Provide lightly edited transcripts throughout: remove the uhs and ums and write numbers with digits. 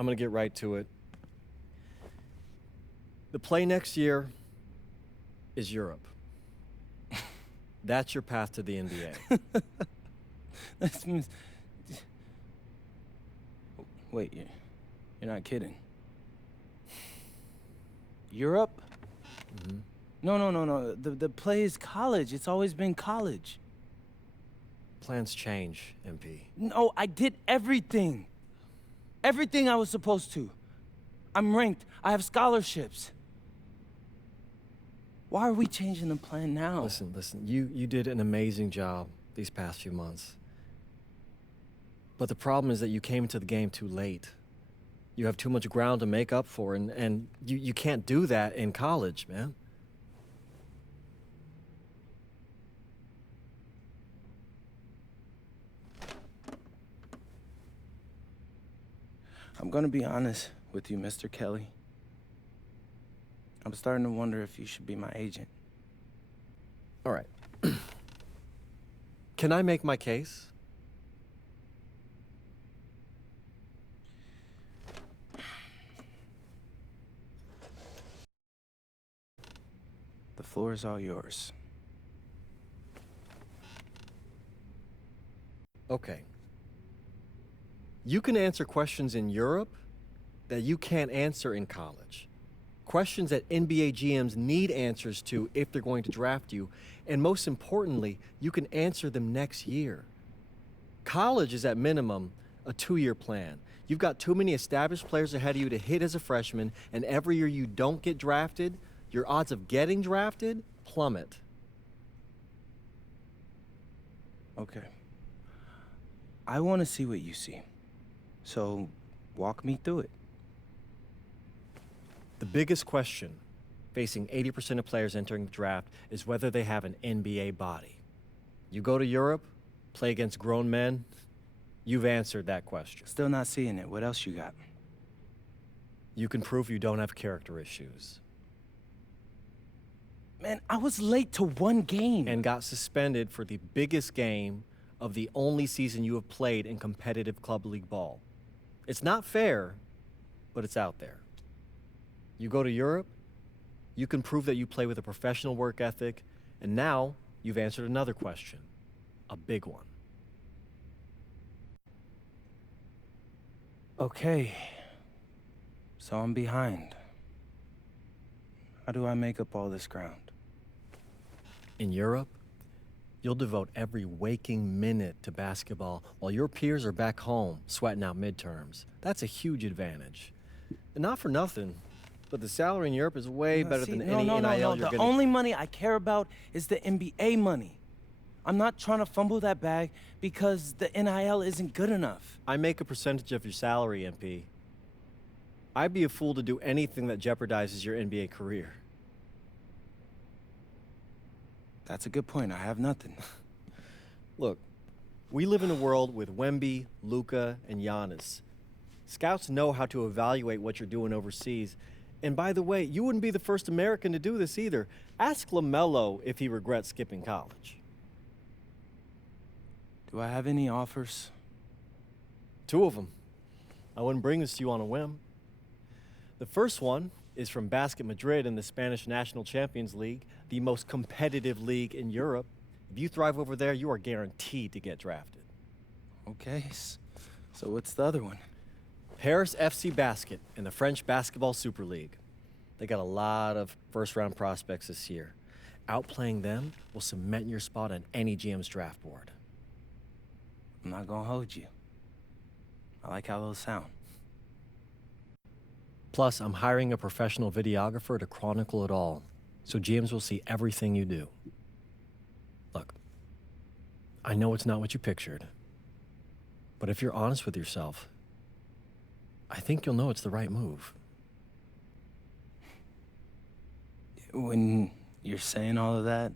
I'm going to get right to it. The play next year is Europe. That's your path to the NBA. That means... Wait, you're not kidding. Europe? Mm-hmm. No. The play is college. It's always been college. Plans change, MP. No, I did everything. Everything I was supposed to. I'm ranked. I have scholarships. Why are we changing the plan now? Listen. You did an amazing job these past few months. But the problem is that you came into the game too late. You have too much ground to make up for, and you can't do that in college, man. I'm gonna be honest with you, Mr. Kelly. I'm starting to wonder if you should be my agent. All right. Can I make my case? The floor is all yours. Okay. You can answer questions in Europe that you can't answer in college. Questions that NBA GMs need answers to if they're going to draft you. And most importantly, you can answer them next year. College is at minimum a 2-year plan. You've got too many established players ahead of you to hit as a freshman, and every year you don't get drafted, your odds of getting drafted plummet. Okay. I want to see what you see. So, walk me through it. The biggest question facing 80% of players entering the draft is whether they have an NBA body. You go to Europe, play against grown men, you've answered that question. Still not seeing it. What else you got? You can prove you don't have character issues. Man, I was late to one game. And got suspended for the biggest game of the only season you have played in competitive club league ball. It's not fair, but it's out there. You go to Europe, you can prove that you play with a professional work ethic, and now you've answered another question, a big one. Okay. So I'm behind. How do I make up all this ground? In Europe, you'll devote every waking minute to basketball while your peers are back home sweating out midterms. That's a huge advantage. And not for nothing, but the salary in Europe is way better than any NIL you're The gonna... only money I care about is the NBA money. I'm not trying to fumble that bag because the NIL isn't good enough. I make a percentage of your salary, MP. I'd be a fool to do anything that jeopardizes your NBA career. That's a good point. I have nothing. Look, we live in a world with Wemby, Luka, and Giannis. Scouts know how to evaluate what you're doing overseas. And by the way, you wouldn't be the first American to do this either. Ask LaMelo if he regrets skipping college. Do I have any offers? 2 of them. I wouldn't bring this to you on a whim. The first one is from Basket Madrid in the Spanish National Champions League, the most competitive league in Europe. If you thrive over there, you are guaranteed to get drafted. Okay, so what's the other one? Paris FC Basket in the French Basketball Super League. They got a lot of first-round prospects this year. Outplaying them will cement your spot on any GM's draft board. I'm not gonna hold you. I like how those sound. Plus, I'm hiring a professional videographer to chronicle it all, so GMs will see everything you do. Look, I know it's not what you pictured, but if you're honest with yourself, I think you'll know it's the right move. When you're saying all of that,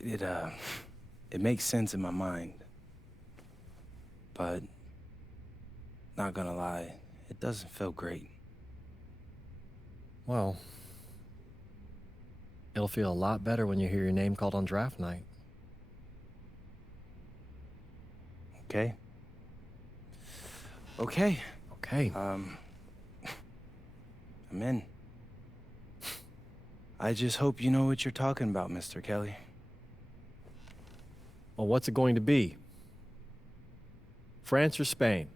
it makes sense in my mind. But, not gonna lie, it doesn't feel great. Well, it'll feel a lot better when you hear your name called on draft night. Okay? Okay, Okay. I'm in. I just hope you know what you're talking about, Mr. Kelly. Well, what's it going to be? France or Spain?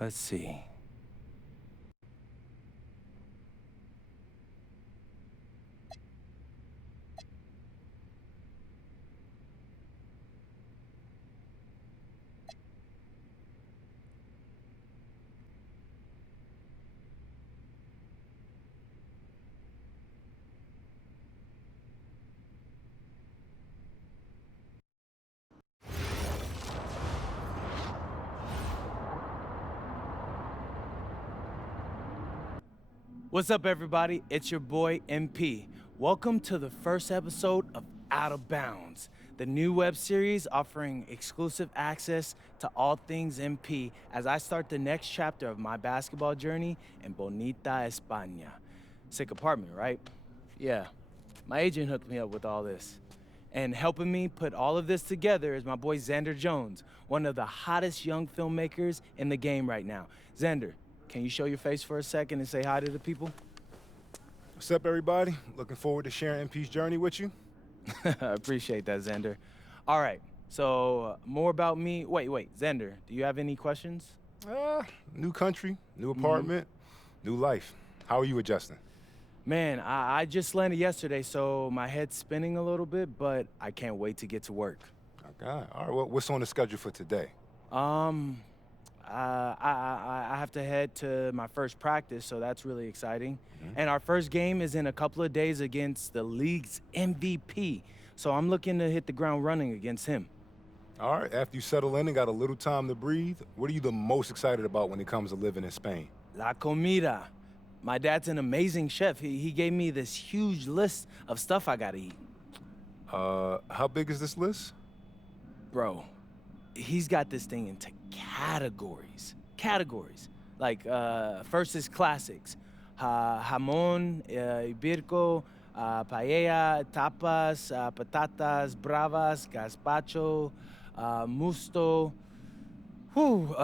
Let's see. What's up, everybody? It's your boy, MP. Welcome to the first episode of Out of Bounds, the new web series offering exclusive access to all things MP as I start the next chapter of my basketball journey in Bonita, España. Sick apartment, right? Yeah. My agent hooked me up with all this. And helping me put all of this together is my boy Xander Jones, one of the hottest young filmmakers in the game right now. Xander, can you show your face for a second and say hi to the people? What's up, everybody? Looking forward to sharing MP's journey with you. I appreciate that, Xander. All right, so more about me. Wait, Xander, do you have any questions? New country, new apartment, new life. How are you adjusting? Man, I just landed yesterday, so my head's spinning a little bit, but I can't wait to get to work. Okay. All right, well, what's on the schedule for today? I have to head to my first practice, so that's really exciting. And our first game is in a couple of days against the league's MVP. So I'm looking to hit the ground running against him. All right, after you settle in and got a little time to breathe, what are you the most excited about when it comes to living in Spain? La comida. My dad's an amazing chef. He gave me this huge list of stuff I gotta eat. How big is this list? Bro, he's got this thing into categories. Like, first is classics. Jamón, ibirco, paella, tapas, patatas, bravas, gazpacho, musto. Whew,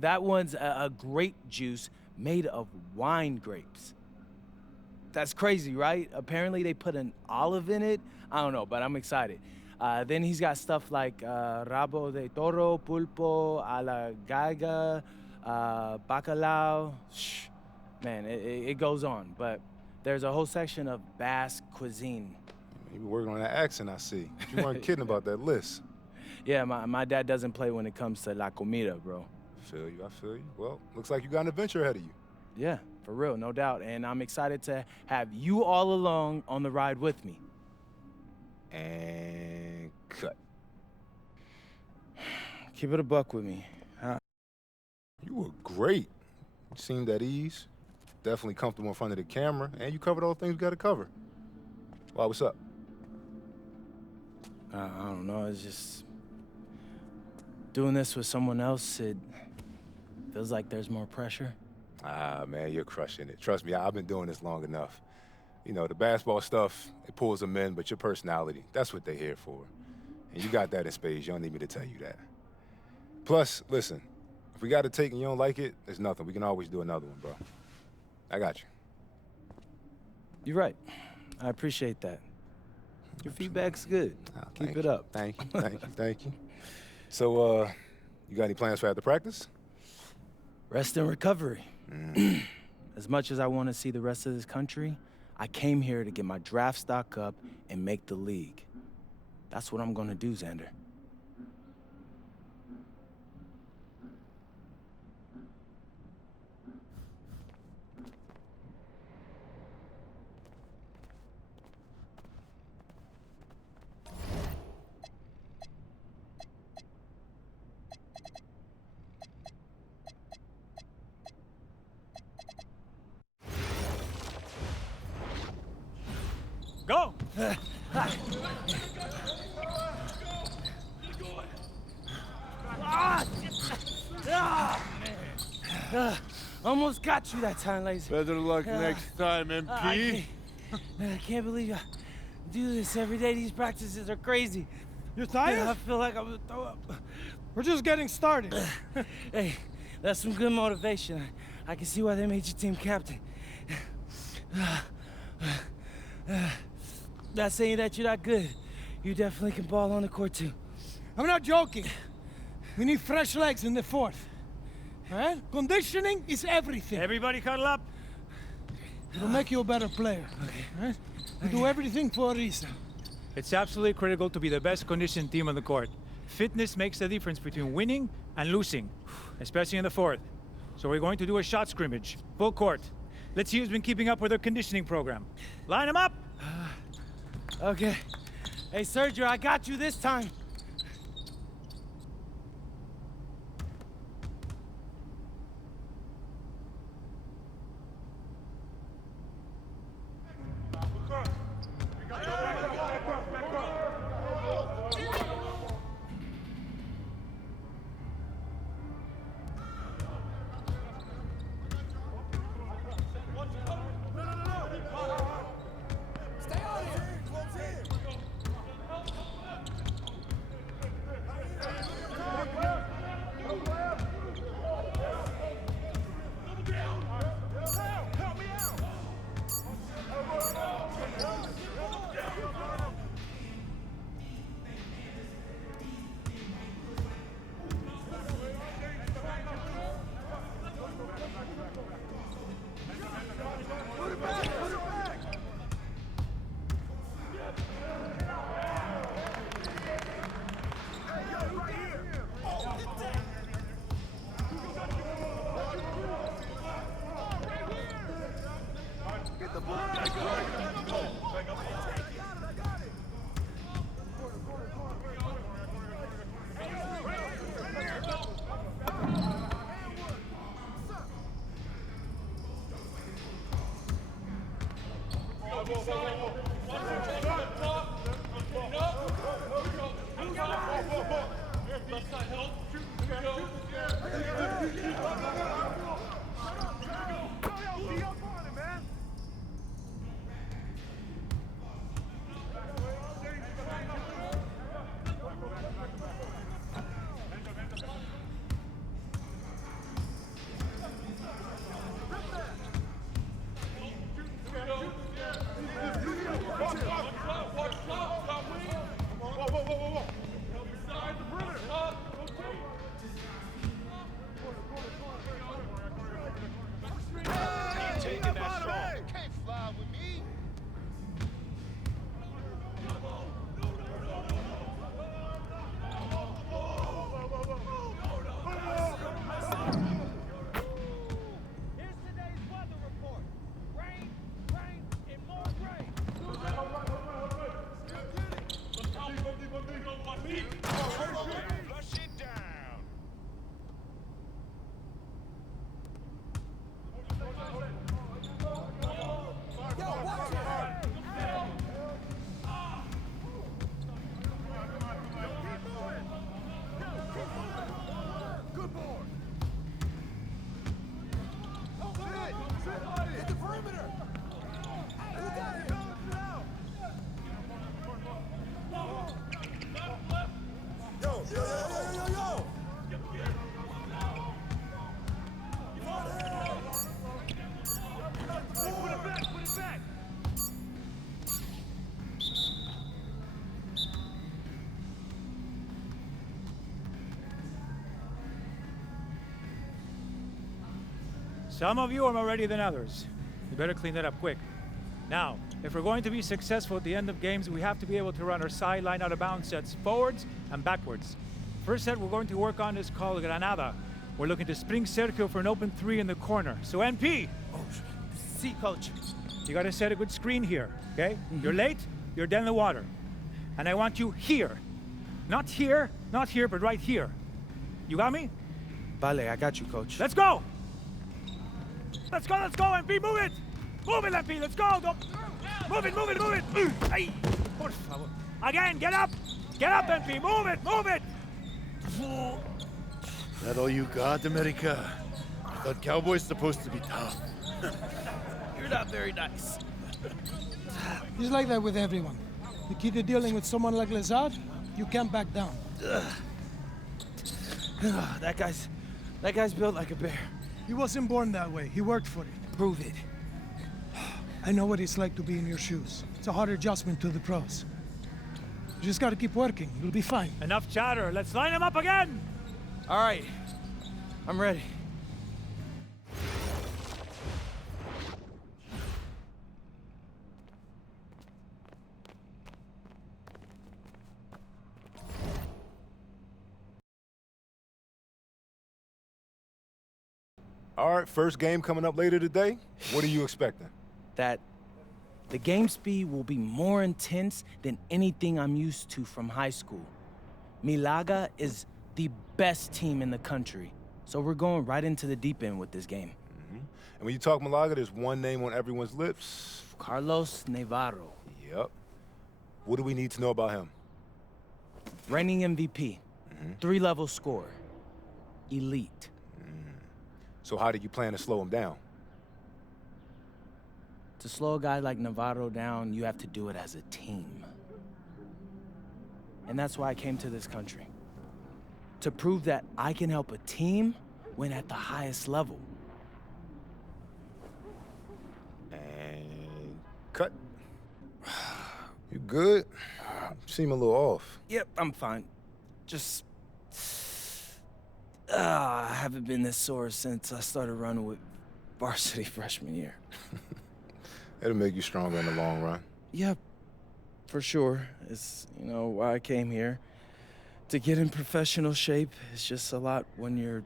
that one's a grape juice made of wine grapes. That's crazy, right? Apparently they put an olive in it. I don't know, but I'm excited. Then he's got stuff like rabo de toro, pulpo, a la galga, bacalao. Shh. Man, it goes on, but there's a whole section of Basque cuisine. You were working on that accent, I see. You weren't kidding about that list. Yeah, my dad doesn't play when it comes to la comida, bro. I feel you. Well, looks like you got an adventure ahead of you. Yeah, for real, no doubt. And I'm excited to have you all along on the ride with me. And cut. Keep it a buck with me. You were great. You seemed at ease. Definitely comfortable in front of the camera, and you covered all the things we got to cover. Why, what's up? I don't know, it's just... doing this with someone else, it feels like there's more pressure. Ah, man, you're crushing it. Trust me, I've been doing this long enough. You know, the basketball stuff, it pulls them in, but your personality, that's what they're here for. And you got that in spades. You don't need me to tell you that. Plus, listen, if we got to take and you don't like it, there's nothing. We can always do another one, bro. I got you. You're right. I appreciate that. Your feedback's good. Keep it up. Thank you. So, you got any plans for after practice? Rest and recovery. As much as I want to see the rest of this country, I came here to get my draft stock up and make the league. That's what I'm gonna do, Xander. Go! Almost got you that time, Lazy. Better luck next time, MP. I can't believe I do this every day. These practices are crazy. You're tired? I feel like I'm gonna throw up. We're just getting started. Hey, that's some good motivation. I can see why they made you team captain. Not saying that you're not good. You definitely can ball on the court too. I'm not joking. We need fresh legs in the fourth. All right? Conditioning is everything. Everybody cuddle up. It'll make you a better player. Okay. All right? We do everything for a reason. It's absolutely critical to be the best conditioned team on the court. Fitness makes the difference between winning and losing, especially in the fourth. So we're going to do a shot scrimmage, full court. Let's see who's been keeping up with their conditioning program. Line them up! Okay. Hey, Sergio, I got you this time. Some of you are more ready than others. You better clean that up quick. Now, if we're going to be successful at the end of games, we have to be able to run our sideline out of bounds sets forwards and backwards. First set we're going to work on is called Granada. We're looking to spring Sergio for an open three in the corner. So NP, See, coach. you gotta set a good screen here, okay? You're late, you're dead in the water. And I want you here. Not here, but right here. You got me? Vale, I got you, coach. Let's go! Let's go, MP, move it! Move it, MP, let's go! Don't... Move it! Ay, por favor. Again, get up! Get up, MP, move it! That all you got, America? I thought Cowboys supposed to be tough. You're not very nice. He's like that with everyone. The key to dealing with someone like Lazard, you can't back down. That guy's built like a bear. He wasn't born that way. He worked for it. Prove it. I know what it's like to be in your shoes. It's a hard adjustment to the pros. You just gotta keep working. You'll be fine. Enough chatter. Let's line him up again. All right, I'm ready. All right, first game coming up later today. What are you expecting? That the game speed will be more intense than anything I'm used to from high school. Milaga is the best team in the country, so we're going right into the deep end with this game. And when you talk Malaga, there's one name on everyone's lips. Carlos Navarro, Yep. What do we need to know about him? reigning MVP, 3-level scorer, elite. So how do you plan to slow him down? To slow a guy like Navarro down, you have to do it as a team. And that's why I came to this country. To prove that I can help a team win at the highest level. And cut. You good? You seem a little off. Yep, I'm fine. Just... I haven't been this sore since I started running with varsity freshman year. It'll make you stronger in the long run. Yep, for sure. It's, why I came here. To get in professional shape, it's just a lot when you're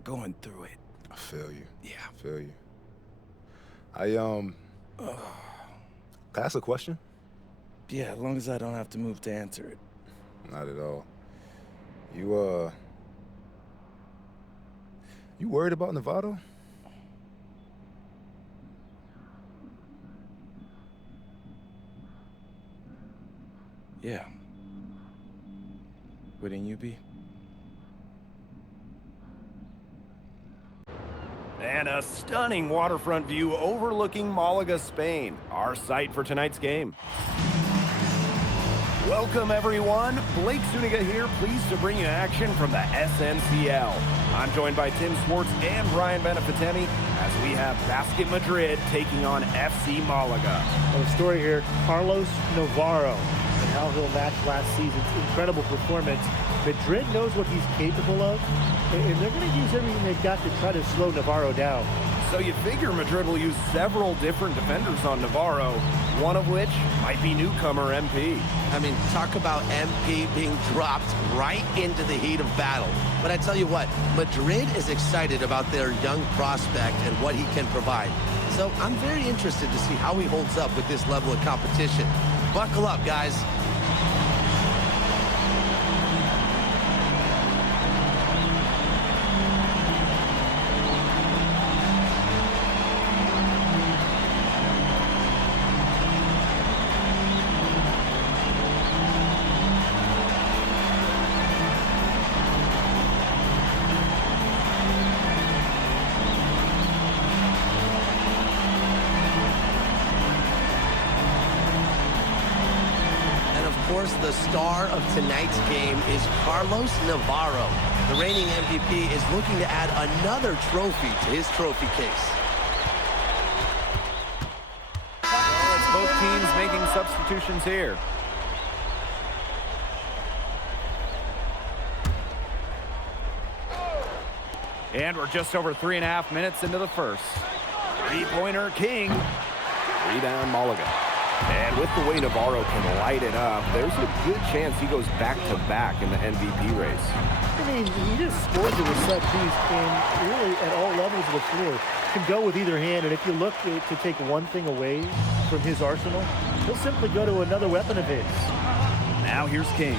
going through it. I feel you. Yeah. I feel you. Can I ask a question? Yeah, as long as I don't have to move to answer it. Not at all. You worried about Novato? Yeah. Wouldn't you be? And a stunning waterfront view overlooking Malaga, Spain, our site for tonight's game. Welcome, everyone. Blake Zuniga here, pleased to bring you action from the SNCL. I'm joined by Tim Swartz and Brian Benefitemi as we have Basket Madrid taking on FC Malaga. Well, the story here, Carlos Navarro, and how he'll match last season's incredible performance. Madrid knows what he's capable of, and they're going to use everything they've got to try to slow Navarro down. So you figure Madrid will use several different defenders on Navarro, one of which might be newcomer MP. I mean, talk about MP being dropped right into the heat of battle. But I tell you what, Madrid is excited about their young prospect and what he can provide. So I'm very interested to see how he holds up with this level of competition. Buckle up, guys. The star of tonight's game is Carlos Navarro. The reigning MVP is looking to add another trophy to his trophy case. Well, it's both teams making substitutions here. And we're just over 3.5 minutes into the first. Three-pointer King. Rebound Malaga. And with the way Navarro can light it up, there's a good chance he goes back-to-back in the MVP race. I mean, he just scores it with set piece and really at all levels of the floor. Can go with either hand, and if you look to take one thing away from his arsenal, he'll simply go to another weapon of his. Now here's King.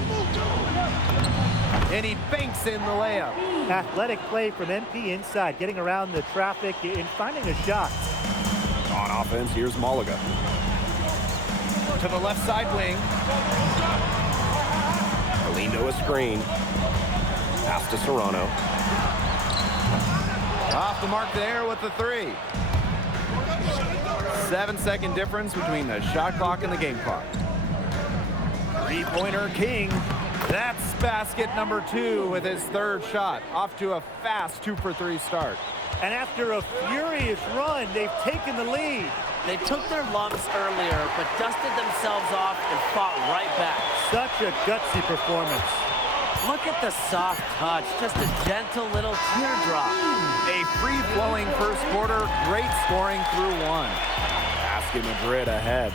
And he banks in the layup. Athletic play from MP inside, getting around the traffic and finding a shot. On offense, here's Malaga. To the left side wing. Galindo a screen. Pass to Serrano. Off the mark there with the three. 7-second difference between the shot clock and the game clock. Three-pointer King. That's basket number 2 with his third shot. Off to a fast 2-for-3 start. And after a furious run, they've taken the lead. They took their lumps earlier, but dusted themselves off and fought right back. Such a gutsy performance. Look at the soft touch, just a gentle little teardrop. A free-flowing first quarter, great scoring through 1. Basket Madrid ahead,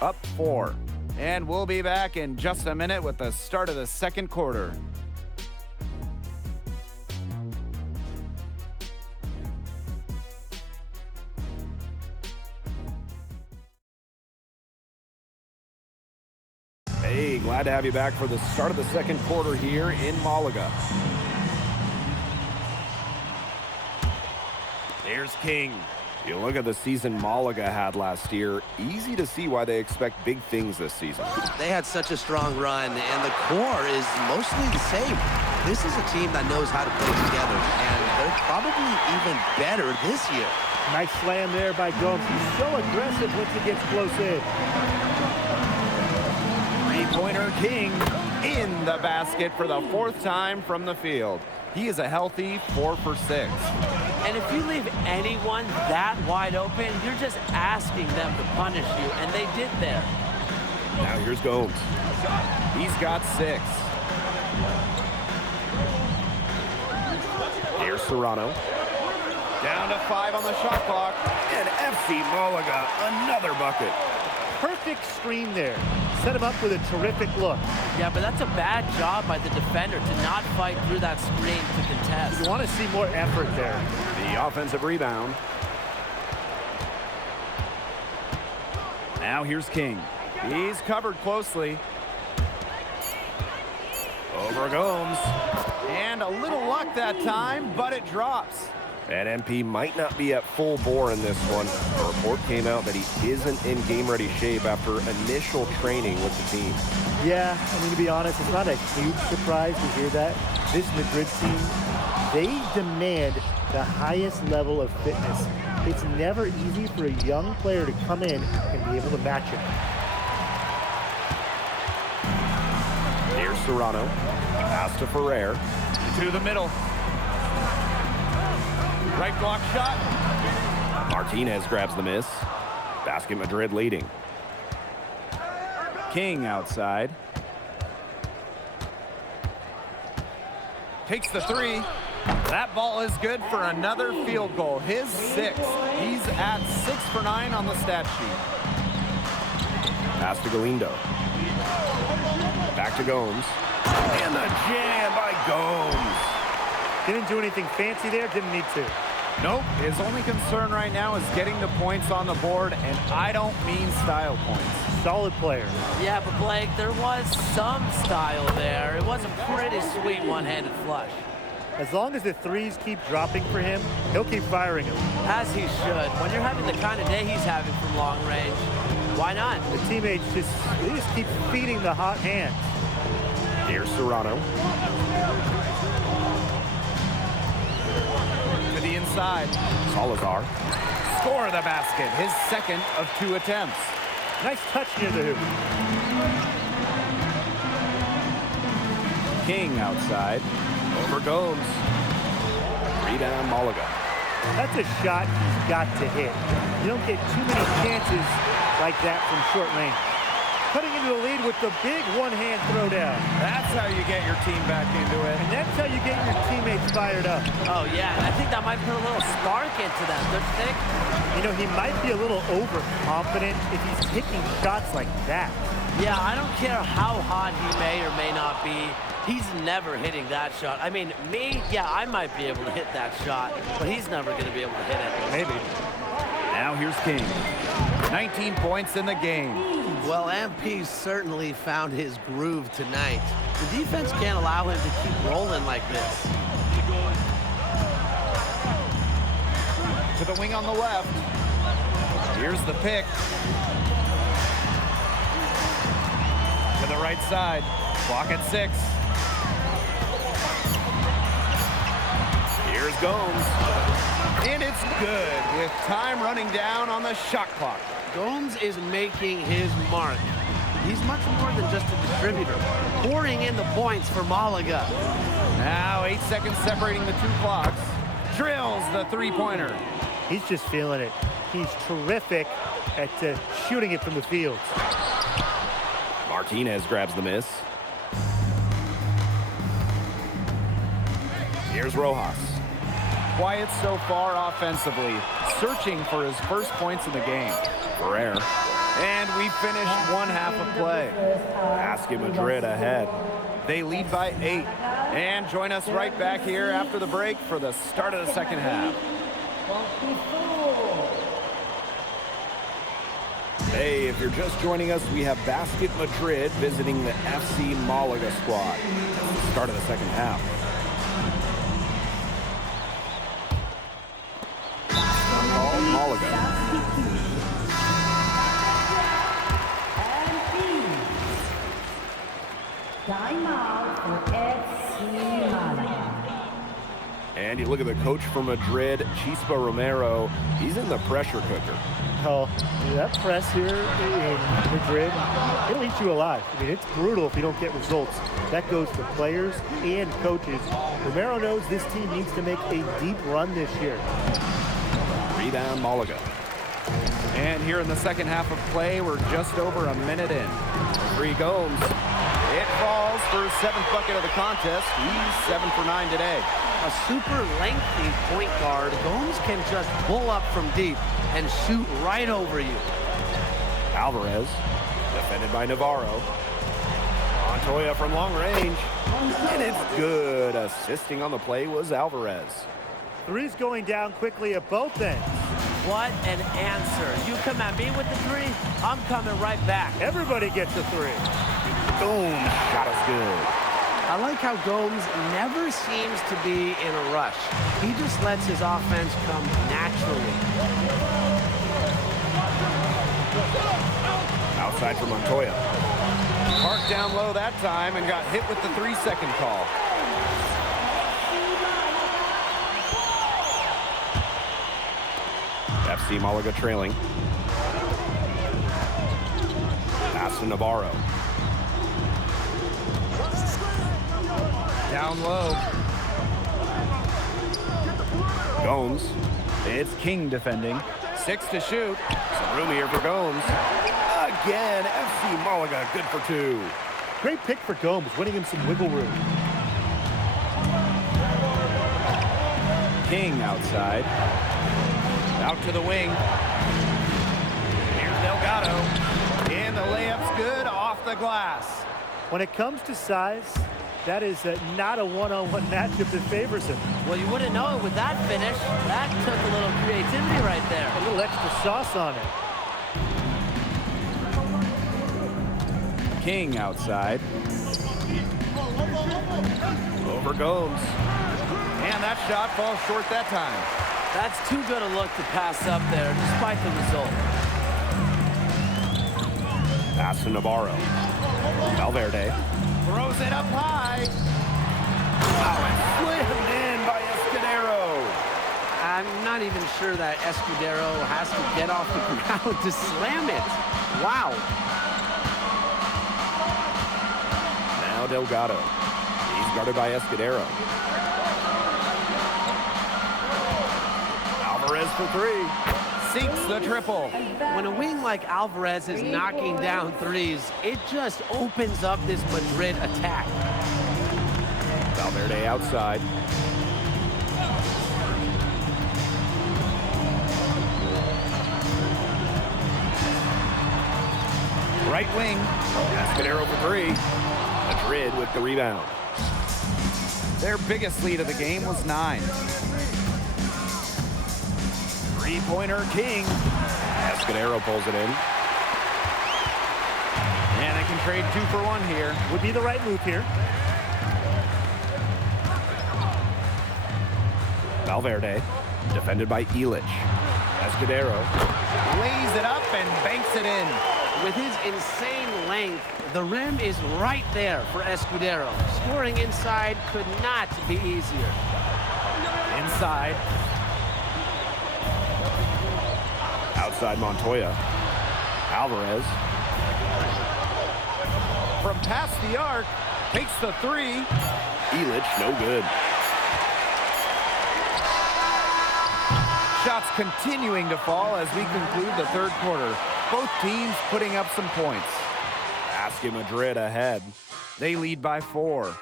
up 4. And we'll be back in just a minute with the start of the second quarter. Hey, glad to have you back for the start of the second quarter here in Malaga. Here's King. You look at the season Malaga had last year, easy to see why they expect big things this season. They had such a strong run, and the core is mostly the same. This is a team that knows how to play together, and they're probably even better this year. Nice slam there by Gomes. He's so aggressive once he gets close in. Three-pointer King in the basket for the 4th time from the field. He is a healthy 4 for 6. And if you leave anyone that wide open, you're just asking them to punish you, and they did there. Now here's Gomes. He's got 6. Here's Serrano. Down to 5 on the shot clock. And FC Malaga, another bucket. Perfect screen there. Set him up with a terrific look. Yeah, but that's a bad job by the defender to not fight through that screen to contest. You want to see more effort there. The offensive rebound. Now here's King. He's covered closely. Over Gomes. And a little luck that time, but it drops. And MP might not be at full bore in this one. A report came out that he isn't in game-ready shape after initial training with the team. Yeah, I mean, to be honest, it's not a huge surprise to hear that. This Madrid team, they demand the highest level of fitness. It's never easy for a young player to come in and be able to match it. Here's Serrano. Pass to Ferrer. To the middle. Right block shot. Martinez grabs the miss. Basket Madrid leading. King outside. Takes the 3. That ball is good for another field goal. His 6th. He's at 6 for 9 on the stat sheet. Pass to Galindo. Back to Gomes. And the jam by Gomes. Didn't do anything fancy there, didn't need to. Nope, his only concern right now is getting the points on the board, and I don't mean style points. Solid player. Yeah, but Blake, there was some style there. It was a pretty sweet one-handed flush. As long as the threes keep dropping for him, he'll keep firing them. As he should. When you're having the kind of day he's having from long range, why not? The teammates just keep feeding the hot hands. Here's Serrano. To the inside. Salazar. Score the basket. His 2nd of 2 attempts. Nice touch near the hoop. King outside. Over Gomes. Rebound Malaga. That's a shot he's got to hit. You don't get too many chances like that from short range. Cutting into the lead with the big one-hand throwdown. That's how you get your team back into it. And that's how you get your teammates fired up. Oh, yeah, and I think that might put a little spark into them, don't you think? You know, he might be a little overconfident if he's taking shots like that. Yeah, I don't care how hot he may or may not be. He's never hitting that shot. I mean, me, yeah, I might be able to hit that shot, but he's never going to be able to hit it. Maybe. Now here's King. 19 points in the game. Well, MP certainly found his groove tonight. The defense can't allow him to keep rolling like this. To the wing on the left. Here's the pick. To the right side. Clock at 6. Here's Gomes. And it's good with time running down on the shot clock. Gomes is making his mark. He's much more than just a distributor, pouring in the points for Malaga. Now 8 seconds separating the two clocks. Drills the three-pointer. He's just feeling it. He's terrific at shooting it from the field. Martinez grabs the miss. Here's Rojas. Quiet so far offensively, searching for his first points in the game. Ferrer. And we finished one half of play. Basket Madrid ahead. They lead by 8. And join us right back here after the break for the start of the second half. Hey, if you're just joining us, we have Basket Madrid visiting the FC Malaga squad. It's the start of the second half. Malaga. And you look at the coach for Madrid, Chispa Romero. He's in the pressure cooker. Oh, that press here in Madrid, it'll eat you alive. I mean, it's brutal if you don't get results. That goes for players and coaches. Romero knows this team needs to make a deep run this year. Rebound Malaga. And here in the second half of play, we're just over a minute in. Free Gomes. It falls for his 7th bucket of the contest. He's 7 for 9 today. A super lengthy point guard, Gomes can just pull up from deep and shoot right over you. Alvarez, defended by Navarro. Montoya from long range. And it's good. Assisting on the play was Alvarez. Three's going down quickly at both ends. What an answer. You come at me with the 3, I'm coming right back. Everybody gets a 3. Boom. Shot is good. I like how Gomes never seems to be in a rush. He just lets his offense come naturally. Outside for Montoya. Parked down low that time and got hit with the 3-second call. FC Malaga trailing. Pass to Navarro. Down low. Gomes. It's King defending. 6 to shoot. Some room here for Gomes. Again, FC Malaga good for 2. Great pick for Gomes, winning him some wiggle room. King outside. Out to the wing. Here's Delgado. And the layup's good off the glass. When it comes to size, that is not a one-on-one matchup that favors him. Well, you wouldn't know it with that finish. That took a little creativity right there. A little extra sauce on it. King outside. Over Gomes. And that shot falls short that time. That's too good a look to pass up there, despite the result. Pass to Navarro. Valverde. Throws it up high. Oh, and slammed in by Escudero. I'm not even sure that Escudero has to get off the ground to slam it. Wow. Now Delgado. He's guarded by Escudero. Alvarez for 3. Seeks the triple. When a wing like Alvarez is knocking down threes, it just opens up this Madrid attack. Valverde outside. Right wing. Escudero for 3. Madrid with the rebound. Their biggest lead of the game was 9. Three-pointer King. Escudero pulls it in. And they can trade 2 for 1 here. Would be the right move here. Valverde, defended by Illich. Escudero lays it up and banks it in. With his insane length, the rim is right there for Escudero. Scoring inside could not be easier. Inside. Outside Montoya. Alvarez. from past the arc. Takes the three. Illich, no good. Shots continuing to fall as we conclude the third quarter. Both teams putting up some points. Basket Madrid ahead. They lead by 4.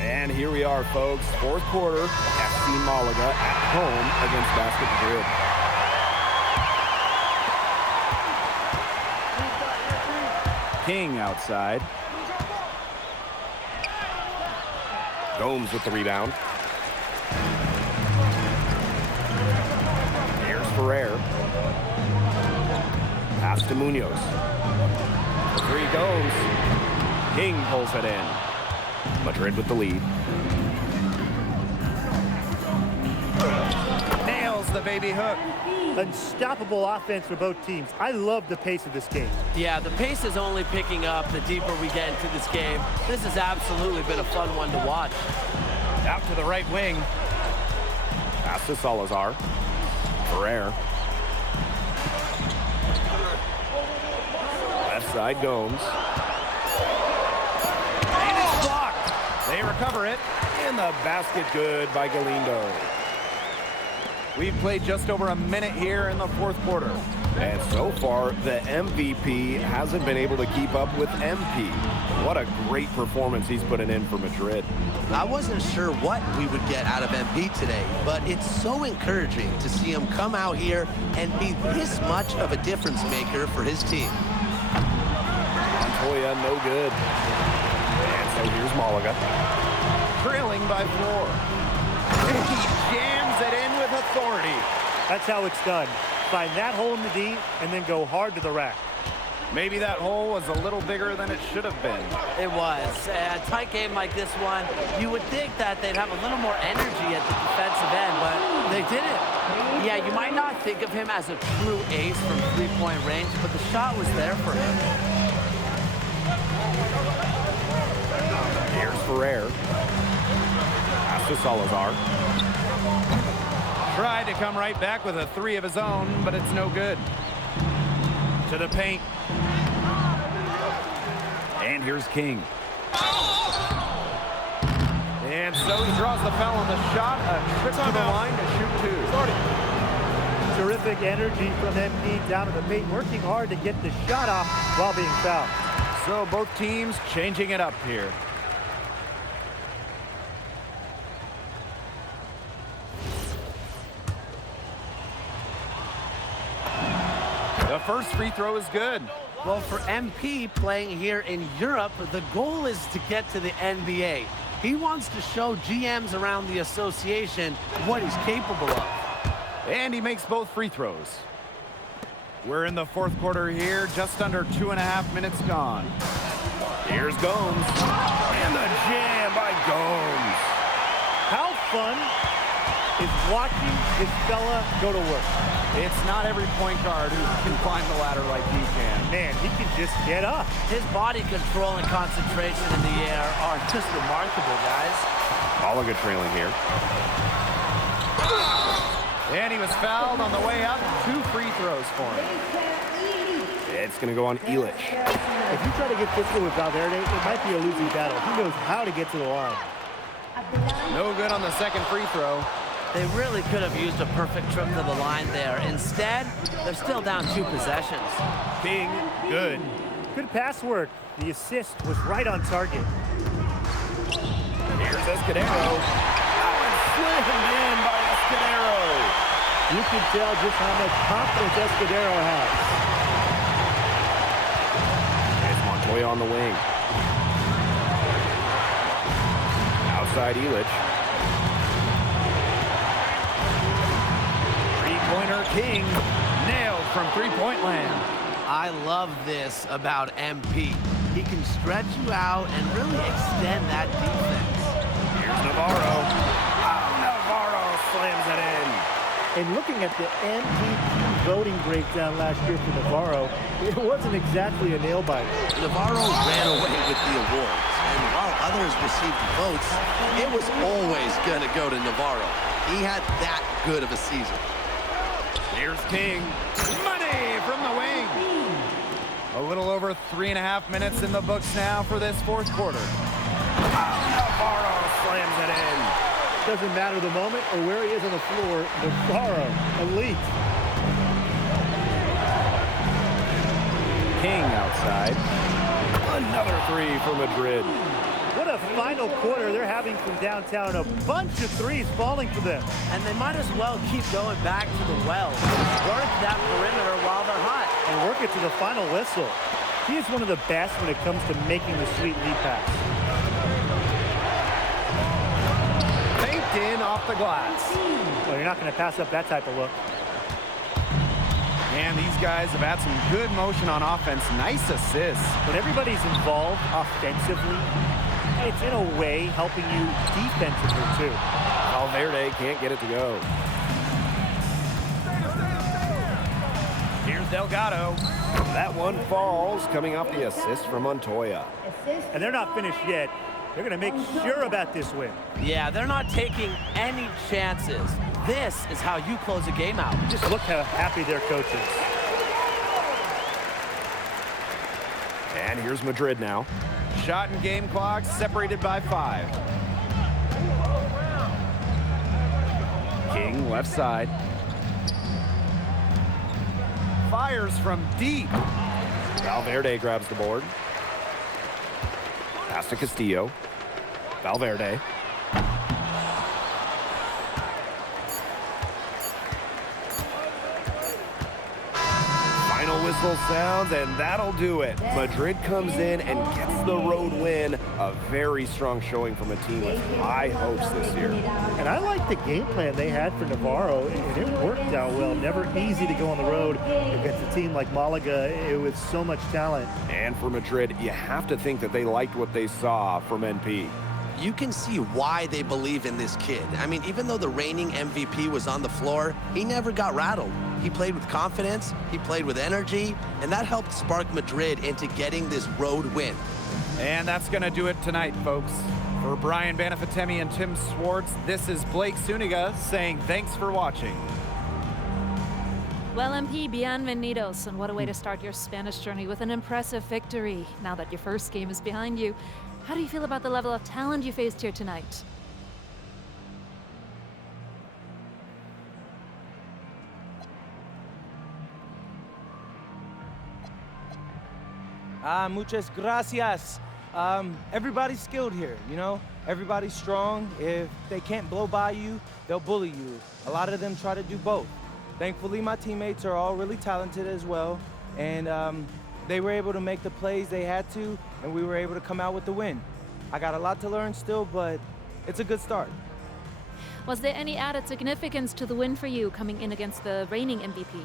And here we are, folks. Fourth quarter, FC Malaga at home against Basket Madrid. King outside. Gomes with the rebound. Here's Ferrer. Pass to Munoz. The three goes. King pulls it in. Madrid with the lead. Nails the baby hook. Unstoppable offense for both teams. I love the pace of this game. Yeah, the pace is only picking up the deeper we get into this game. This has absolutely been a fun one to watch. Out to the right wing. Pass to Salazar. Ferrer. Left side Gomes. And it's blocked. They recover it. And the basket good by Galindo. We've played just over a minute here in the fourth quarter. And so far, the MVP hasn't been able to keep up with MP. What a great performance he's putting in for Madrid. I wasn't sure what we would get out of MP today, but it's so encouraging to see him come out here and be this much of a difference maker for his team. Montoya, no good. And so here's Malaga. Trailing by 4. He jams it in with authority. That's how it's done. Find that hole in the D and then go hard to the rack. Maybe that hole was a little bigger than it should have been. It was. A tight game like this one, you would think that they'd have a little more energy at the defensive end, but they didn't. Yeah, you might not think of him as a true ace from three-point range, but the shot was there for him. Here's Ferrer. Pass to Salazar. Tried to come right back with a three of his own, but it's no good. To the paint. And here's King. And so he draws the foul on the shot. A trip to the line to shoot 2. Terrific energy from MP down to the paint, working hard to get the shot off while being fouled. So both teams changing it up here. The first free throw is good. Well, for MP playing here in Europe, the goal is to get to the NBA. He wants to show GMs around the association what he's capable of. And he makes both free throws. We're in the fourth quarter here, just under 2.5 minutes gone. Here's Gomes. And the jam by Gomes. How fun is watching this fella go to work? It's not every point guard who can climb the ladder like he can. Man, he can just get up. His body control and concentration in the air are just remarkable, guys. Malaga trailing here. And he was fouled on the way up. 2 free throws for him. It's going to go on Illich. If you try to get physical with Valverde, it might be a losing battle. He knows how to get to the line. No good on the second free throw. They really could have used a perfect trip to the line there. Instead, they're still down 2 possessions. King, good. Good pass work. The assist was right on target. Here's Escudero. Oh, and slammed in by Escudero. You can tell just how much confidence Escudero has. It's Montoya on the wing. Outside Illich. Three-pointer King. Nailed from three-point land. I love this about MP. He can stretch you out and really extend that defense. Here's Navarro. Oh, Navarro slams it in. And looking at the MVP voting breakdown last year for Navarro, it wasn't exactly a nail-biter. Navarro ran away with the awards, and while others received votes, it was always going to go to Navarro. He had that good of a season. Here's King. Money from the wing. A little over 3.5 minutes in the books now for this fourth quarter. Navarro slams it in. Doesn't matter the moment or where he is on the floor, Navarro, elite. King outside. Another three for Madrid. What a final quarter they're having from downtown. A bunch of threes falling for them. And they might as well keep going back to the well. Work that perimeter while they're hot. And work it to the final whistle. He is one of the best when it comes to making the sweet lead pass. Faked in off the glass. Well, you're not going to pass up that type of look. And these guys have had some good motion on offense. Nice assists. When everybody's involved offensively, it's in a way helping you defensively too. Valverde can't get it to go. Here's Delgado. That one falls, coming off the assist from Montoya. And they're not finished yet. They're going to make sure about this win. Yeah, they're not taking any chances. This is how you close a game out. Just look how happy their coach is. And here's Madrid now. Shot and game clock separated by 5. King left side. Fires from deep. Valverde grabs the board. Pass to Castillo. Valverde. Final whistle sounds, and that'll do it. Madrid comes in and gets the road win. A very strong showing from a team with high hopes this year. And I like the game plan they had for Navarro, and it worked out well. Never easy to go on the road against a team like Malaga with so much talent. And for Madrid, you have to think that they liked what they saw from NP. You can see why they believe in this kid. I mean, even though the reigning MVP was on the floor, he never got rattled. He played with confidence, he played with energy, and that helped spark Madrid into getting this road win. And that's going to do it tonight, folks. For Brian Banafitemi and Tim Swartz, this is Blake Suniga saying thanks for watching. Well, MP, bienvenidos, and what a way to start your Spanish journey with an impressive victory. Now that your first game is behind you, how do you feel about the level of talent you faced here tonight? Muchas gracias. Everybody's skilled here, you know? Everybody's strong. If they can't blow by you, they'll bully you. A lot of them try to do both. Thankfully, my teammates are all really talented as well, and they were able to make the plays they had to, and we were able to come out with the win. I got a lot to learn still, but it's a good start. Was there any added significance to the win for you coming in against the reigning MVP?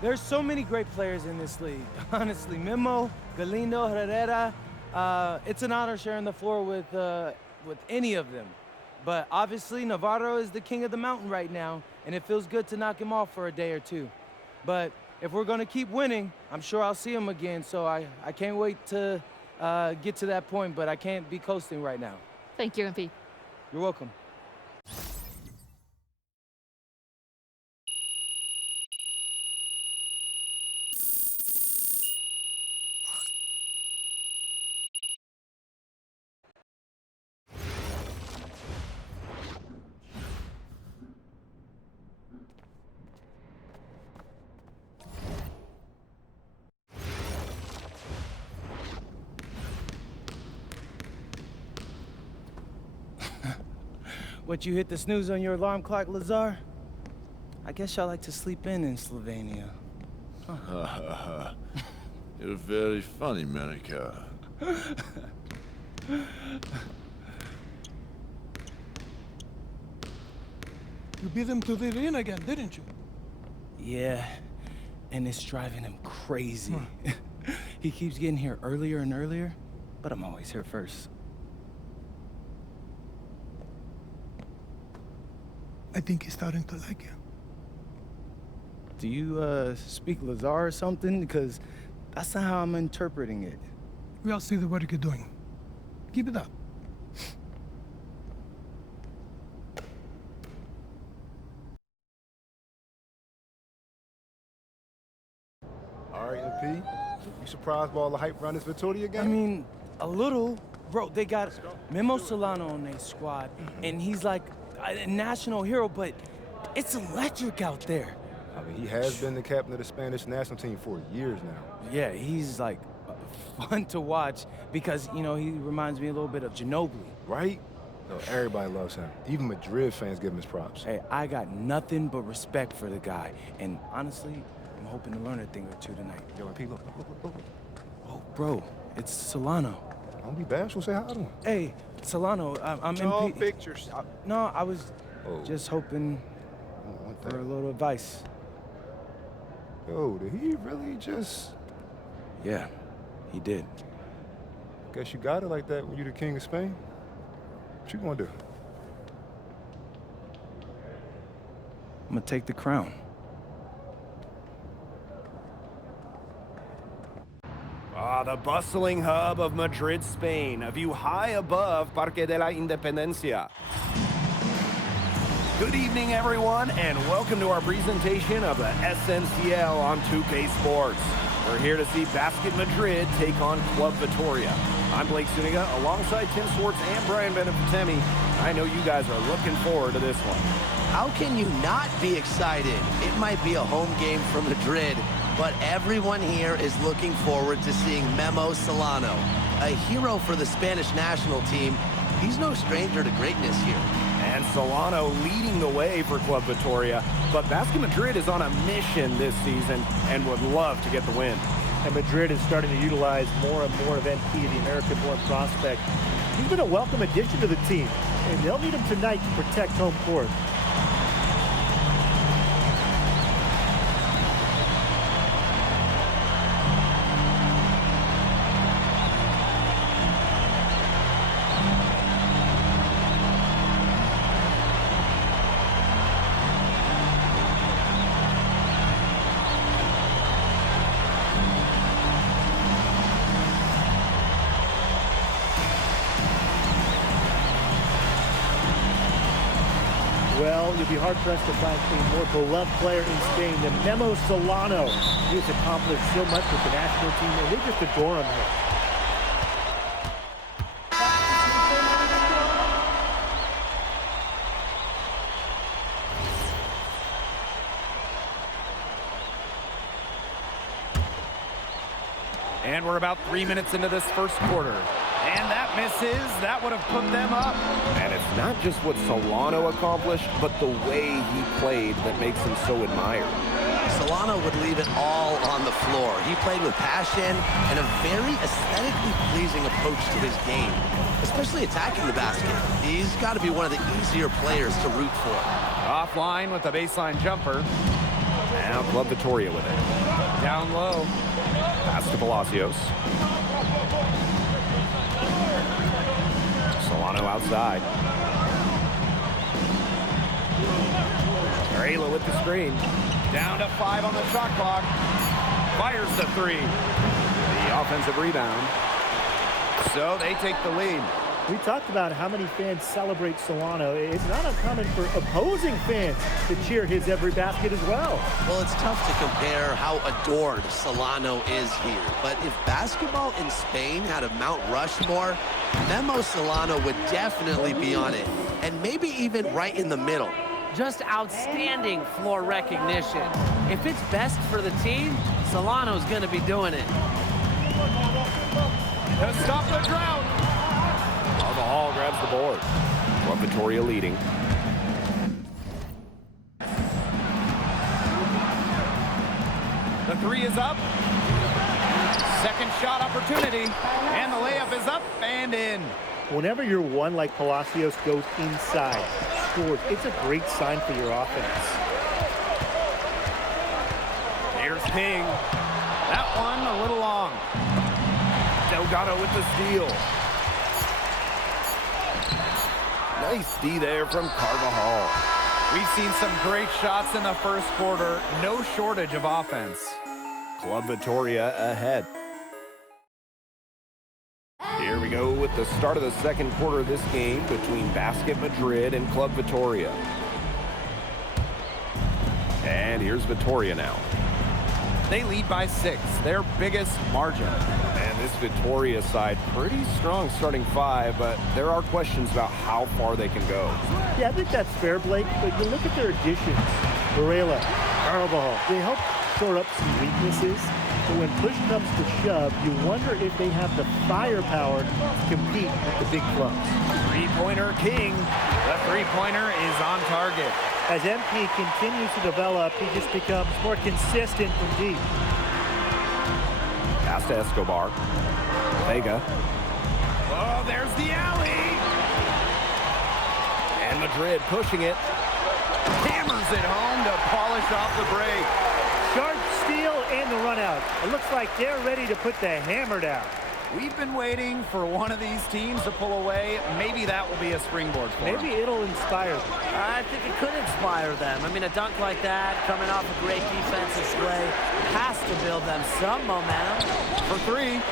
There's so many great players in this league. Honestly, Memo, Galindo, Herrera, it's an honor sharing the floor with any of them. But obviously, Navarro is the king of the mountain right now, and it feels good to knock him off for a day or two. But if we're going to keep winning, I'm sure I'll see him again, so I can't wait to get to that point, but I can't be coasting right now. Thank you, MP. You're welcome. What, you hit the snooze on your alarm clock, Lazar? I guess y'all like to sleep in Slovenia. You're very funny, Monica. You beat him to the arena again, didn't you? Yeah, and it's driving him crazy. He keeps getting here earlier and earlier, but I'm always here first. I think he's starting to like you. Do you speak Lazar or something? Because that's not how I'm interpreting it. We all see the work you're doing. Keep it up. All right, MP. You surprised by all the hype around this Vittoria game? I mean, a little. Bro, they got Memo Solano on their squad, and he's like a national hero, but it's electric out there. I mean, he has been the captain of the Spanish national team for years now. Yeah, he's like fun to watch because, you know, he reminds me a little bit of Ginobili. Right? No, everybody loves him. Even Madrid fans give him his props. Hey, I got nothing but respect for the guy, and honestly, I'm hoping to learn a thing or two tonight. Yo, MP, look. Oh, bro, it's Solano. Don't be bashful, say hi to him. Hey, Solano, I'm All MP. pictures. No, I was just hoping for for a little advice. Yo, did he really just... Yeah, he did. Guess you got it like that when you're the king of Spain. What you gonna do? I'm gonna take the crown. The bustling hub of Madrid, Spain, a view high above Parque de la Independencia. Good evening, everyone, and welcome to our presentation of the SNCL on 2K Sports. We're here to see Basket Madrid take on Club Vittoria. I'm Blake Zuniga, alongside Tim Swartz and Brian Benefitemi. I know you guys are looking forward to this one. How can you not be excited? It might be a home game for Madrid, but everyone here is looking forward to seeing Memo Solano, a hero for the Spanish national team. He's no stranger to greatness here. And Solano leading the way for Club Vittoria, but Basket Madrid is on a mission this season and would love to get the win. And Madrid is starting to utilize more and more of MP, the American-born prospect. He's been a welcome addition to the team, and they'll need him tonight to protect home court. Well, you'll be hard-pressed to find a more beloved player in Spain than Memo Solano. He has accomplished so much with the national team, and they just adore him here. And we're about 3 minutes into this first quarter. And that misses. That would have put them up. And it's not just what Solano accomplished, but the way he played that makes him so admired. Solano would leave it all on the floor. He played with passion and a very aesthetically pleasing approach to his game, especially attacking the basket. He's got to be one of the easier players to root for. Offline with the baseline jumper. Now Club Vittoria with it. Down low. Pass to Palacios. Solano outside. Arela with the screen. Down to 5 on the shot clock. Fires the 3. The offensive rebound. So they take the lead. We talked about how many fans celebrate Solano. It's not uncommon for opposing fans to cheer his every basket as well. Well, it's tough to compare how adored Solano is here. But if basketball in Spain had a Mount Rushmore, Memo Solano would definitely be on it. And maybe even right in the middle. Just outstanding floor recognition. If it's best for the team, Solano's going to be doing it. To stop the drought. Hall grabs the board. Club Vittoria leading. The 3 is up. Second shot opportunity. And the layup is up and in. Whenever your one like Palacios goes inside, scores, it's a great sign for your offense. Here's King. That one a little long. Delgado with the steal. Nice D there from Carvajal. We've seen some great shots in the first quarter. No shortage of offense. Club Vittoria ahead. Here we go with the start of the second quarter of this game between Basket Madrid and Club Vittoria. And here's Vittoria now. They lead by 6, their biggest margin. And this Vitoria side, pretty strong starting 5, but there are questions about how far they can go. Yeah, I think that's fair, Blake, but you look at their additions. Varela, Carbajal, they help shore up some weaknesses, but when push comes to shove, you wonder if they have the firepower to compete with the big clubs. Three-pointer King. The three-pointer is on target. As MP continues to develop, he just becomes more consistent from deep. Pass to Escobar. Vega. Oh, there's the alley. And Madrid pushing it. Hammers it home to polish off the break. Sharp steal and the run out. It looks like they're ready to put the hammer down. We've been waiting for one of these teams to pull away. Maybe that will be a springboard for them. Maybe it'll inspire them. I think it could inspire them. I mean, a dunk like that, coming off a great defensive play, has to build them some momentum. For 3.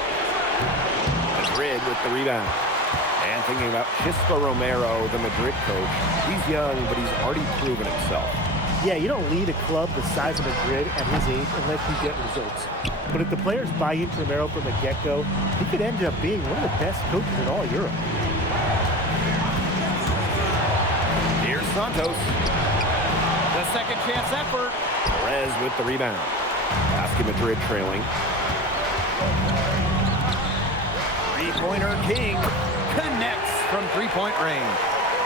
Madrid with the rebound. And thinking about Chispa Romero, the Madrid coach. He's young, but he's already proven himself. Yeah, you don't lead a club the size of Madrid at his age unless you get results. But if the players buy into Romero from the get-go, he could end up being one of the best coaches in all Europe. Here's Santos. The second chance effort. Perez with the rebound. Basket Madrid trailing. Three-pointer King connects from three-point range.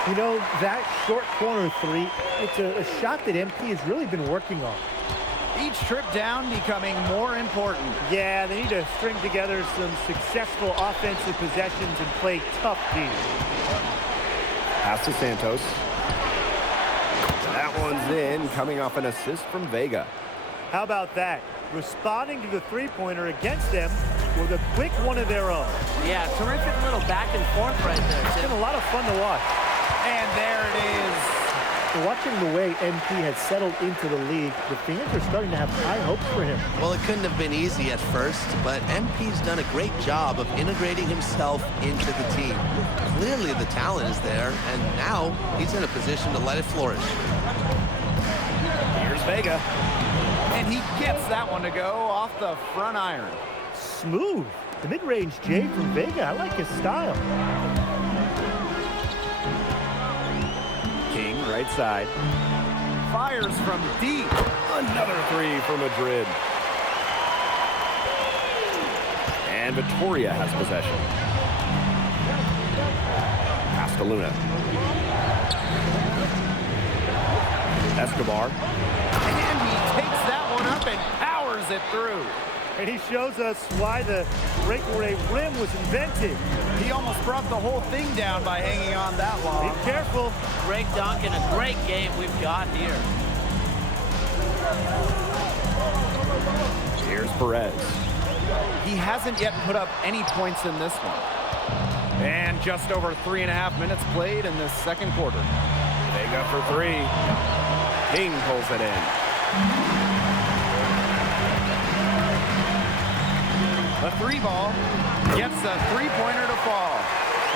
You know, that short corner 3, it's a shot that MP has really been working on. Each trip down becoming more important. Yeah, they need to string together some successful offensive possessions and play tough D. Pass to Santos. That one's in, coming off an assist from Vega. How about that? Responding to the three-pointer against them with a quick one of their own. Yeah, terrific little back and forth right there, It's Tim. been a lot of fun to watch. And there it is. Watching the way MP has settled into the league, the fans are starting to have high hopes for him. Well, it couldn't have been easy at first, but MP's done a great job of integrating himself into the team. Clearly the talent is there, and now he's in a position to let it flourish. Here's Vega. And he gets that one to go off the front iron. Smooth. The mid-range J from Vega. I like his style. King, right side. Fires from deep. Another 3 for Madrid. And Vitoria has possession. Pass to Luna. Escobar. And he takes that one up and powers it through. And he shows us why the breakaway rim was invented. He almost brought the whole thing down by hanging on that long. Be careful. Great dunk and a great game we've got here. Here's Perez. He hasn't yet put up any points in this one. And just over 3.5 minutes played in this second quarter. Vega for 3. King pulls it in. A 3-ball gets a 3-pointer to fall.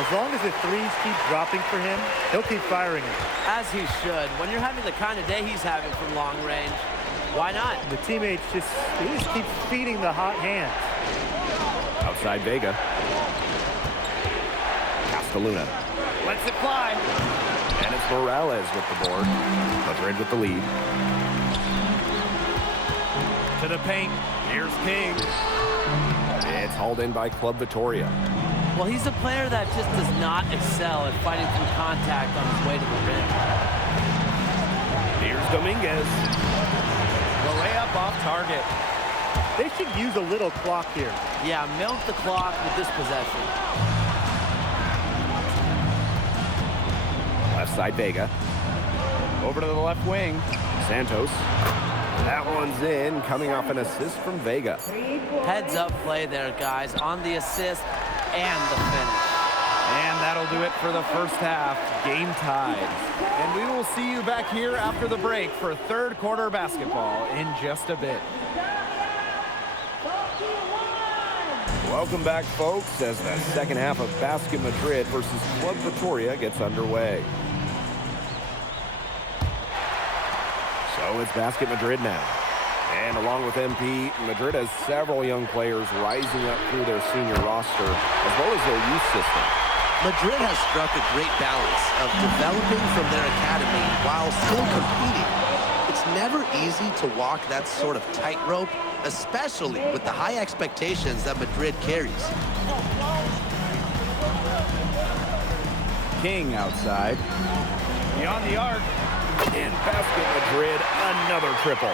As long as the threes keep dropping for him, he'll keep firing them. As he should. When you're having the kind of day he's having from long range, why not? The teammates just keep feeding the hot hands. Outside Vega. Pass to Luna. Lets it fly. And it's Morales with the board. Madrid with the lead. To the paint. Here's King. It's hauled in by Club Vitoria. Well, he's a player that just does not excel at fighting through contact on his way to the rim. Here's Dominguez. The layup off target. They should use a little clock here. Yeah, milk the clock with this possession. Left side Vega. Over to the left wing. Santos. That one's in, coming off an assist from Vega. Heads up play there, guys, on the assist and the finish. And that'll do it for the first half. Game tied. And we will see you back here after the break for third quarter basketball in just a bit. Welcome back, folks, as the second half of Basket Madrid versus Club Vitoria gets underway. So it's Basket Madrid now. And along with MP, Madrid has several young players rising up through their senior roster, as well as their youth system. Madrid has struck a great balance of developing from their academy while still competing. It's never easy to walk that sort of tightrope, especially with the high expectations that Madrid carries. King outside. Beyond the arc. In basket Madrid, another triple.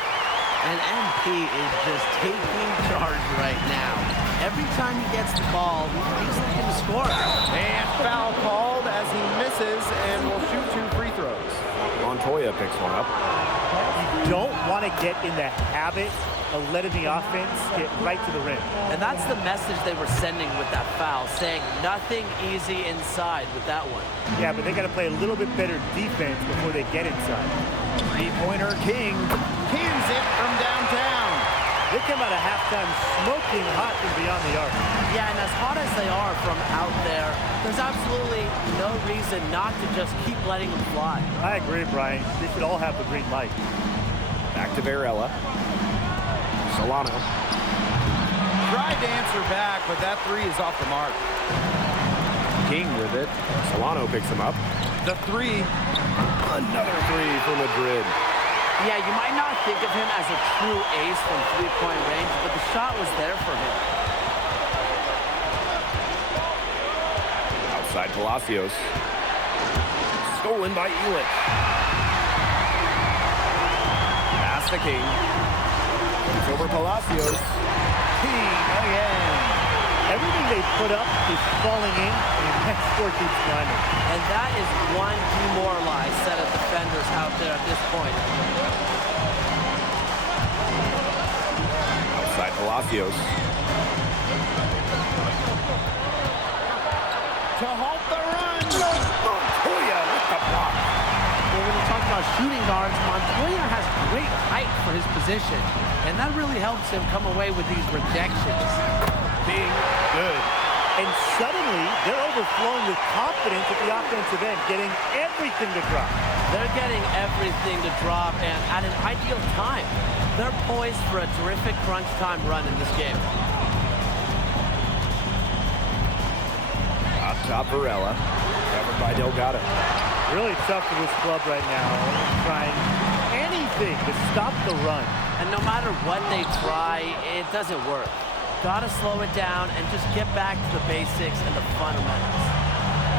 And MP is just taking charge right now. Every time he gets the ball, he's looking to score. And foul called as he misses and will shoot 2 free throws. Montoya picks one up. You don't want to get in the habit of letting the offense get right to the rim. And that's the message they were sending with that foul, saying nothing easy inside with that one. Yeah, but they got to play a little bit better defense before they get inside. Three-pointer King cans it from downtown. They come out of halftime smoking hot from beyond the arc. Yeah, and as hot as they are from out there, there's absolutely no reason not to just keep letting them fly. I agree, Brian. They should all have the green light. Back to Varela. Solano. Tried to answer back, but that 3 is off the mark. King with it. Solano picks him up. The 3. Another 3 for Madrid. Yeah, you might not think of him as a true ace from three-point range, but the shot was there for him. Outside Palacios. Stolen by Elich. Pass to King. It's over Palacios. King again. Everything they put up is falling in, and that score keeps climbing. And that is one demoralized set of defenders out there at this point. Outside Palacios. To halt the run. Montoya with the block. Well, when you talk about shooting guards, Montoya has great height for his position, and that really helps him come away with these rejections. Being good. And suddenly, they're overflowing with confidence at the offensive end, getting everything to drop. They're getting everything to drop, and at an ideal time. They're poised for a terrific crunch time run in this game. Up top, Varela. Covered by Delgado. Really tough for this club right now, trying anything to stop the run. And no matter what they try, it doesn't work. Gotta slow it down and just get back to the basics and the fundamentals.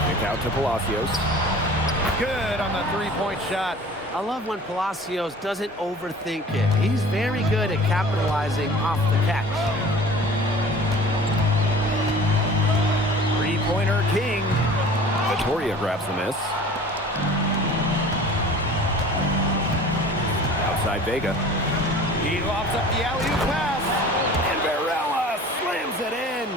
Kick out to Palacios. Good on the three-point shot. I love when Palacios doesn't overthink it. He's very good at capitalizing off the catch. Three-pointer King. Vittoria grabs the miss. Outside Vega. He lobs up the alley-oop pass. And Varela slams it in.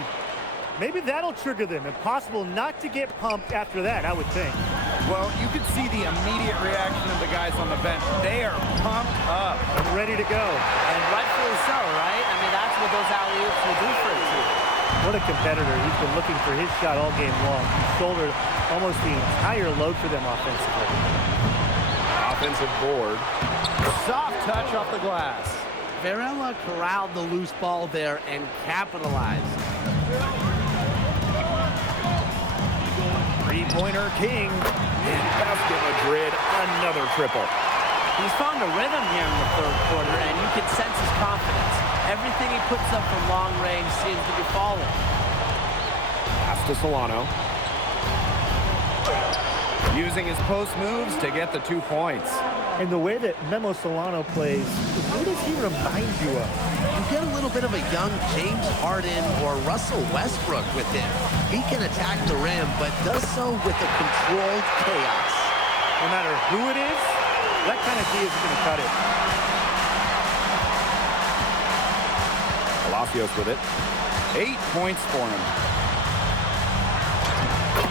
Maybe that'll trigger them. Impossible not to get pumped after that, I would think. Well, you could see the immediate reaction of the guys on the bench. They are pumped up. I'm ready to go. And rightfully so, right? I mean, that's what those alley-oops will do for a team. What a competitor. He's been looking for his shot all game long. He shouldered almost the entire load for them offensively. Offensive board. Soft touch off the glass. Varela corralled the loose ball there and capitalized. Three-pointer King. In basket Madrid, another triple. He's found a rhythm here in the third quarter, and you can sense his confidence. Everything he puts up from long range seems to be falling. Pass to Solano. Using his post moves to get the 2 points. And the way that Memo Solano plays, who does he remind you of? You get a little bit of a young James Harden or Russell Westbrook with him. He can attack the rim, but does so with a controlled chaos. No matter who it is, that kind of D isn't going to cut it. Palacios with it. 8 points for him.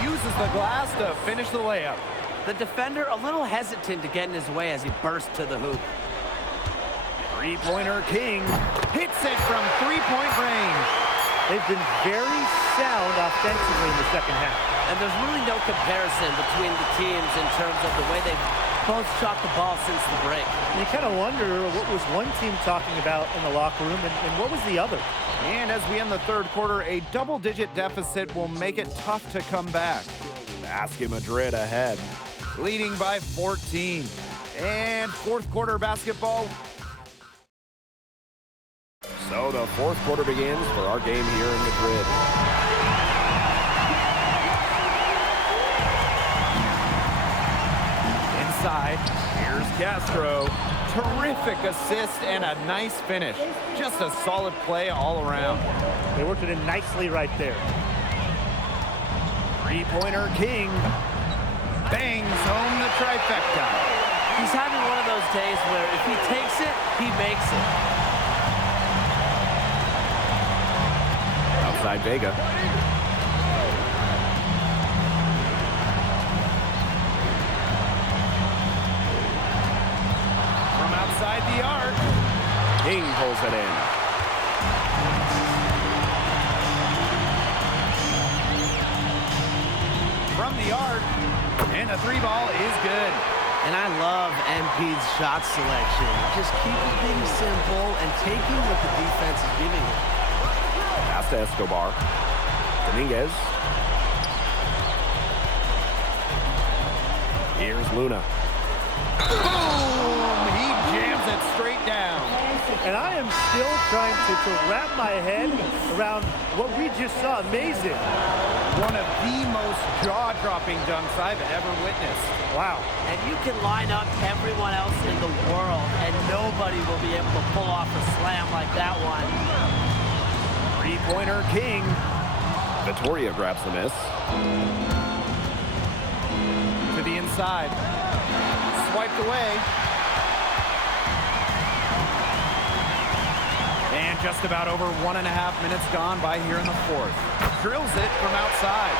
Uses the glass to finish the layup. The defender a little hesitant to get in his way as he bursts to the hoop. Three-pointer King hits it from three-point range. They've been very sound offensively in the second half. And there's really no comparison between the teams in terms of the way they both shot the ball since the break. You kind of wonder what was one team talking about in the locker room and what was the other. And as we end the third quarter, a double-digit deficit will make it tough to come back. Basket Madrid ahead, leading by 14. And fourth quarter basketball. So the fourth quarter begins for our game here in Madrid. Inside, here's Castro. Terrific assist and a nice finish. Just a solid play all around. They worked it in nicely right there. Three-pointer King bangs home the trifecta. He's having one of those days where if he takes it, he makes it. Outside Vega. From outside the arc, King pulls it in. From the arc, and the three ball is good. And I love MP's shot selection. Just keeping things simple and taking what the defense is giving him. Pass to Escobar. Dominguez. Here's Luna. Boom! He jams it straight down. And I am still trying to wrap my head around what we just saw. Amazing. One of the most jaw-dropping dunks I've ever witnessed. Wow. And you can line up everyone else in the world, and nobody will be able to pull off a slam like that one. Three-pointer King. Vittoria grabs the miss. To the inside. Swiped away. And just about over 1.5 minutes gone by here in the fourth. Drills it from outside.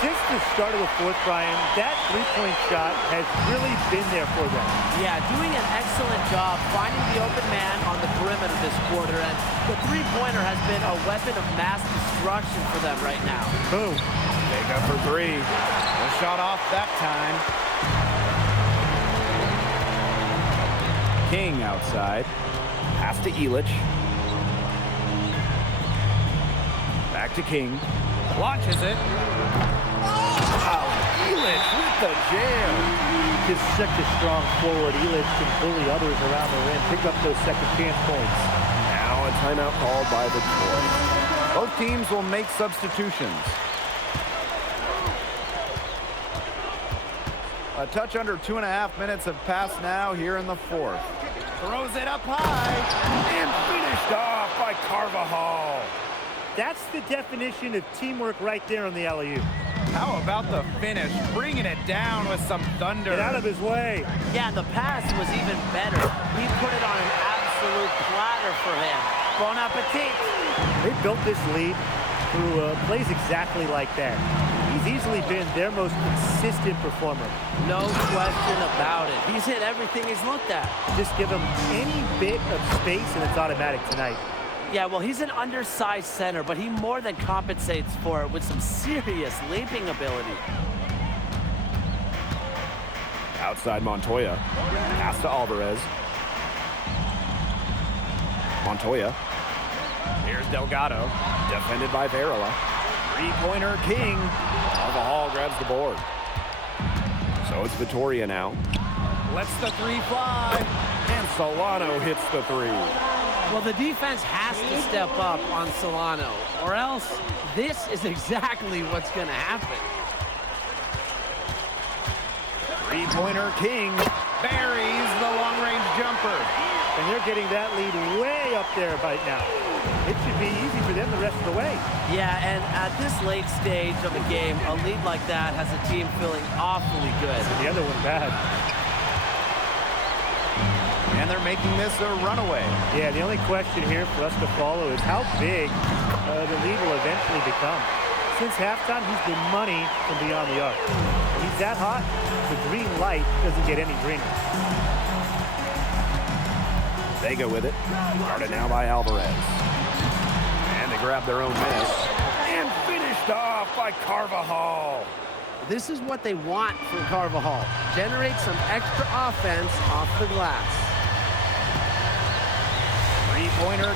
Since the start of the fourth, Brian, that three-point shot has really been there for them. Yeah, doing an excellent job finding the open man on the perimeter this quarter, and the three-pointer has been a weapon of mass destruction for them right now. Boom. Vega for three. No shot off that time. King outside. Pass to Illich. Back to King. Launches it. Wow, Illich with the jam. Just such a strong forward. Illich can bully others around the rim, pick up those second chance points. Now a timeout called by the Troy. Both teams will make substitutions. A touch under 2.5 minutes have passed now here in the fourth. Throws it up high and finished off by Carvajal. That's the definition of teamwork right there on the alley-oop. How about the finish? Bringing it down with some thunder. Get out of his way. Yeah, the pass was even better. He put it on an absolute platter for him. Bon appetit. They built this lead through plays exactly like that. He's easily been their most consistent performer. No question about it. He's hit everything he's looked at. Just give him any bit of space and it's automatic tonight. Yeah, well, he's an undersized center, but he more than compensates for it with some serious leaping ability. Outside Montoya. Pass to Alvarez. Montoya. Here's Delgado. Defended by Varela. Three-pointer King. Carvajal grabs the board. So it's Vittoria now. Lets the three fly. And Solano hits the three. Well, the defense has to step up on Solano, or else this is exactly what's going to happen. Three-pointer King buries the long-range jumper. And they're getting that lead way up there right now. It should be easy for them the rest of the way. Yeah, and at this late stage of the game, a lead like that has a team feeling awfully good. The other one bad. And they're making this a runaway. Yeah, the only question here for us to follow is how big the lead will eventually become. Since halftime, he's been money from beyond the arc. When he's that hot, the green light doesn't get any greener. Vega with it. Guarded now by Alvarez. And they grab their own miss. And finished off by Carvajal. This is what they want from Carvajal. Generate some extra offense off the glass. Three-pointer.